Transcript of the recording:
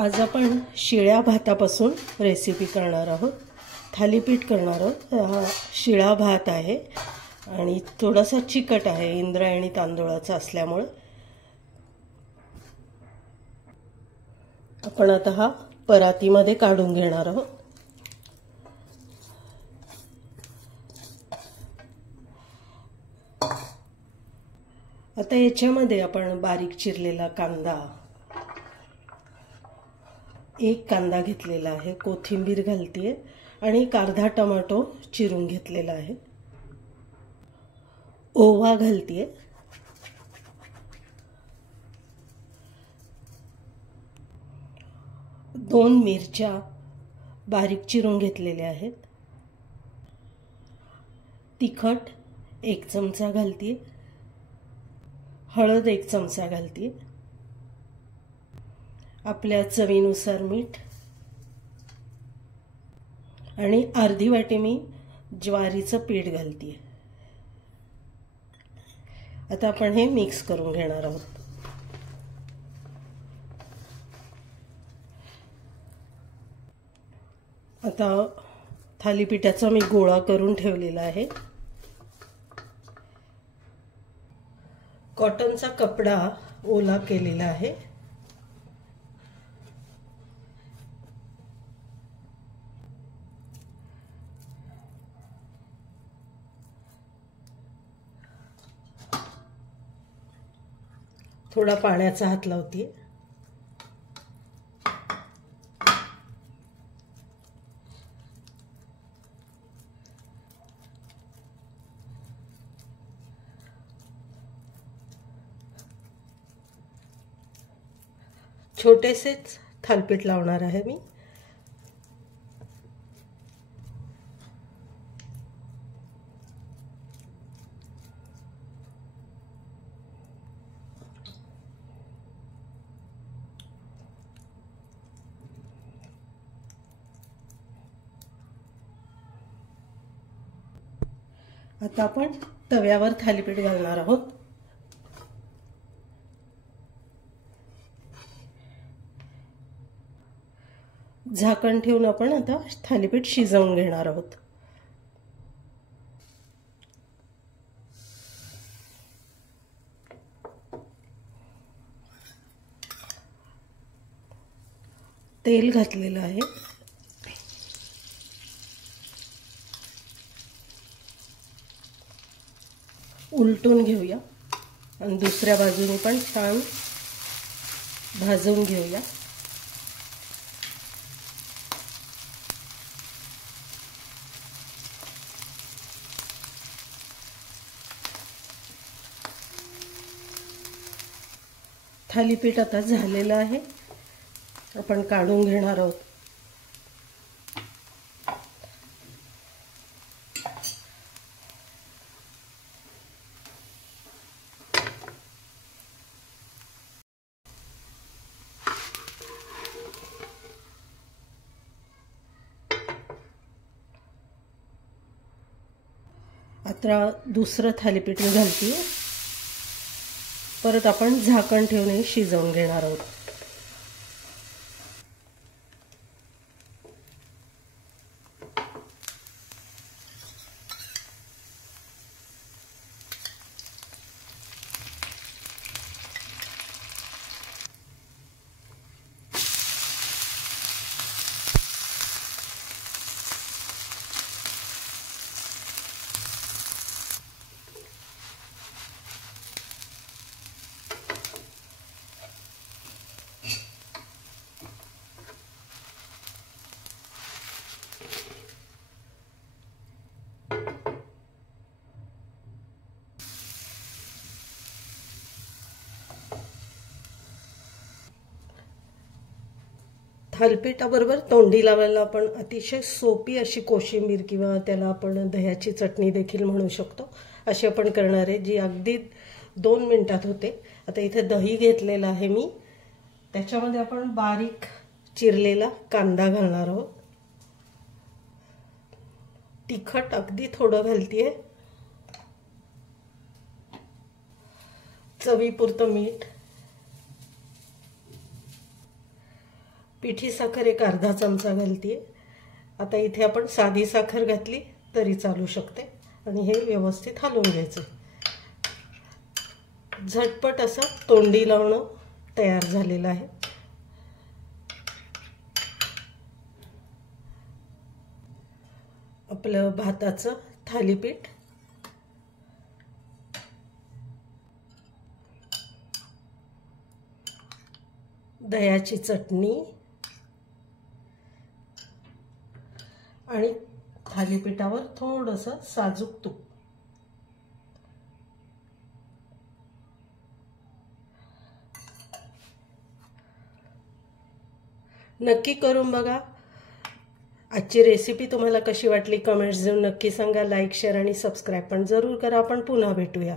आज आपण शिळ्या भातापासून रेसिपी करणार आहोत। थालीपीठ करणार आहोत। हा शिळा भात आहे आणि थोडासा चिकट आहे, इंद्रायणी तांदूळाचा असल्यामुळे। आपण आता हा परातीमध्ये काढून घेणार आहोत। आता याच्यामध्ये आपण बारीक चिरलेला कांदा, एक कांदा घेतलेला आहे, कोथिंबीर घालतेय आणि एक अर्धा टोमॅटो चिरून घेतलेला आहे, ओवा घालतेय, दोन मिरच्या बारीक चिरून घेतलेल्या आहेत, तिखट एक चमचा घालतेय, हळद एक चमचा घालतेय, आपल्या चवीनुसार मीठ आणि अर्धी वाटी मी ज्वारीचं पीठ घालतेय। आता आपण हे मिक्स करून घेणार आहोत। आता थालीपीठाचा मी गोळा करून ठेवलेला आहे। कॉटनचा कपडा ओला केलेला आहे। थोडा पाण्याचा हात लावते। छोटेसेच थालीपीठ लावणार आहे मी। आता आपण तव्यावर थालीपीठ घालणार आहोत। झाकण ठेवून आपण आता थालीपीठ शिजवून घेणार आहोत। तेल घातलेलं आहे, उलटून घेऊया आणि दुसऱ्या बाजूने पण छान भाजून घेऊया। थालीपीठ आता झालेलं आहे, आपण काढून घेणार आहोत। आता दुसरं थालीपीठ मी घालते, परत आपण झाकण ठेवून शिजवून घेणार आहोत। थालीपीठाबरोबर तोंडी लावायला आपण अतिशय सोपी अशी कोशिंबीर किंवा त्याला आपण दह्याची चटणी देखील म्हणू शकतो, अशी आपण करणार आहे, जी अगदी 2 मिनिटात होते। आता इथे दही घेतलेला आहे मी, त्याच्यामध्ये आपण बारीक चिरलेला कांदा घालणार आहोत, तिखट अगदी थोडं घालतेय, चवीपुरतं मीठ, पिठी साखर एक अर्धा चमचा घालते. आता इथे आपण साधी साखर घातली तरी चालू शकते आणि हे व्यवस्थित हलवून घ्यायचं. झटपट असं तोंडी लावणं तयार झालेलं आहे. आपलं भाताचं थालीपीठ दह्याची चटणी आणि थालीपीठावर थोडंसं साजूक तूप. नक्की करून बघा. आजची रेसिपी तुम्हाला कशी वाटली कमेंट्स देऊन नक्की सांगा. लाईक शेअर आणि सबस्क्राईब पण जरूर करा. आपण पुन्हा भेटूया.